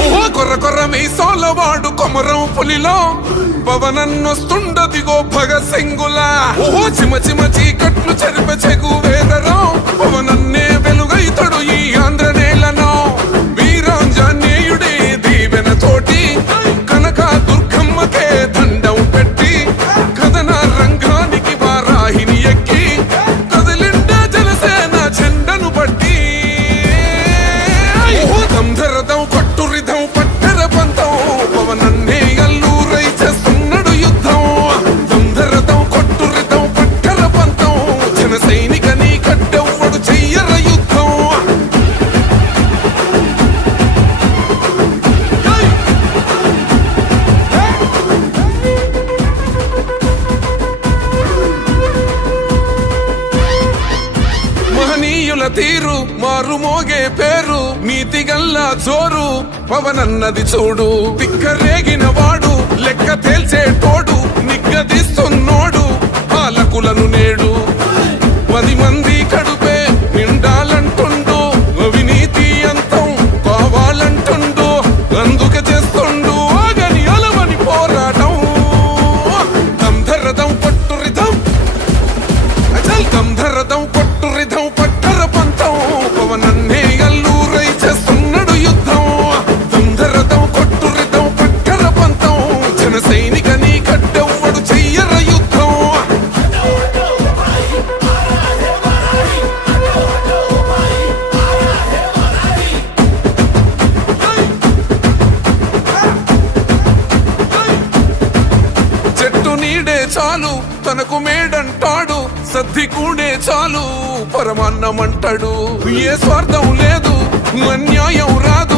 ఓహో కొర్ర కొర్ర మీసోలవాడు కొమరం పులిలో పవనన్నొస్తుండదిగో భగత్ సింగులా ఓహో చిమ చిమ చీకట్లు చెరిప చెగు వేదరం పవనన్నే మహనీయుల తీరు మారు మోగే పేరు నీతి గల్లా జోరు పవనన్నది చూడు. తిక్కరేగిన వాడు లెక్క తేల్చే తోడు నిగ్గదీస్తున్నోడు పాలకులను నేడు. పది మంది కడుపే నిండాలంటుండు అవినీతి అంతం కావాలంటుండు అందుకే చేస్తుండు ఆగని అలవని పోరాటం. దంధరదం పట్టురిదం అచల్ గంధరదం కొట్టు పట్టు తనకు మేడంటాడు సద్ది కూడే చాలు పరమాన్నమంటాడు. ఏ స్వార్థం లేదు అన్యాయం రాదు.